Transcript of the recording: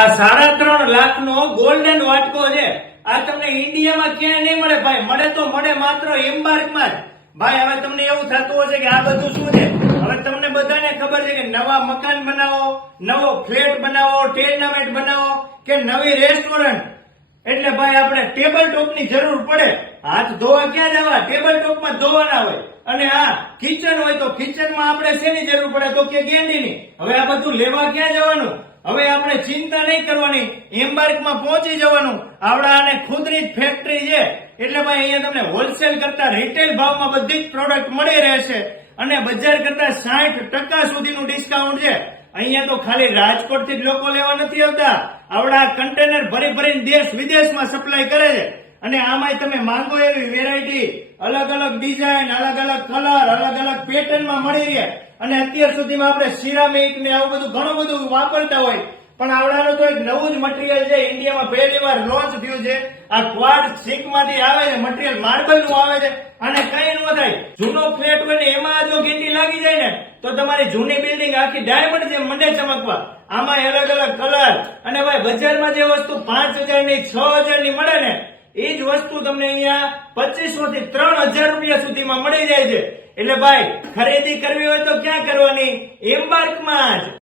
આ 3.5 લાખનો ગોલ્ડન વાટકો છે. આ તમને ઇન્ડિયામાં ક્યાંય નહીં મળે ભાઈ. મળે તો મળે માત્ર એમ્બાર્કમાં જ. ભાઈ હવે તમને એવું થતું હશે કે આ બધું શું છે. હવે તમને બધાને ખબર છે કે નવા મકાન બનાવો, નવો ફ્લેટ બનાવો, ટેનામેન્ટ બનાવો કે નવી રેસ્ટોરન્ટ, એટલે ભાઈ આપણે ટેબલ ટોપ ની જરૂર પડે. હાથ ધોવા ક્યાં જવા? ટેબલ ટોપ માં ધોવાના હોય. અને હા, કિચન હોય તો કિચનમાં આપણે શેની જરૂર પડે? તો કે ગેંડીની. હવે આ બધું લેવા ક્યાં જવાનું? હવે આપણે ચિંતા નહીં કરવાની, એમ્બાર્કમાં પહોંચી જવાનું. આવડા અને ખુદની જ ફેક્ટરી છે, એટલે ભાઈ અહીંયા તમને હોલસેલ કરતા રિટેલ ભાવમાં બધી જ પ્રોડક્ટ મળી રહેશે અને બજાર કરતા 60% સુધીનું ડિસ્કાઉન્ટ છે. અહીંયા તો ખાલી રાજકોટ થી જ લોકો લેવા નથી આવતા. આવડા કન્ટેનર ભરી ભરીને દેશ વિદેશમાં સપ્લાય કરે છે. અને આમાંય તમે માંગો એવી વેરાયટી, અલગ અલગ ડિઝાઇન, અલગ અલગ કલર, અલગ અલગ પેટર્નમાં મળી રહે. અને અત્યાર સુધીમાં આપણે સિરામિક ને આવું બધું ઘણું બધું વાપરતા હોય, પણ આવડાનું તો એક નવું જ મટીરિયલ છે. ઇન્ડિયામાં પહેલી વાર લોન્ચ થયું છે. આ ક્વાડ સિંક માંથી આવે છે મટીરિયલ, માર્બલ નું આવે છે. અને કઈ ન થાય, જૂનો ફ્લેટ હોય ને એમાં જો ગીંડી લાગી જાય ને તો તમારી જૂની બિલ્ડિંગ આખી ડાયમંડ જેમ મંડે ચમકવા. આમાં અલગ અલગ કલર. અને ભાઈ બજારમાં જે વસ્તુ 5,000 ની 6,000 ની મળે ને, એ જ વસ્તુ તમને અહીંયા 2,500 થી 3,000 રૂપિયા સુધીમાં મળી જાય છે. એટલે ભાઈ ખરીદી કરવી હોય તો ક્યાં કરવાની? એમ્બાર્કમાં જ.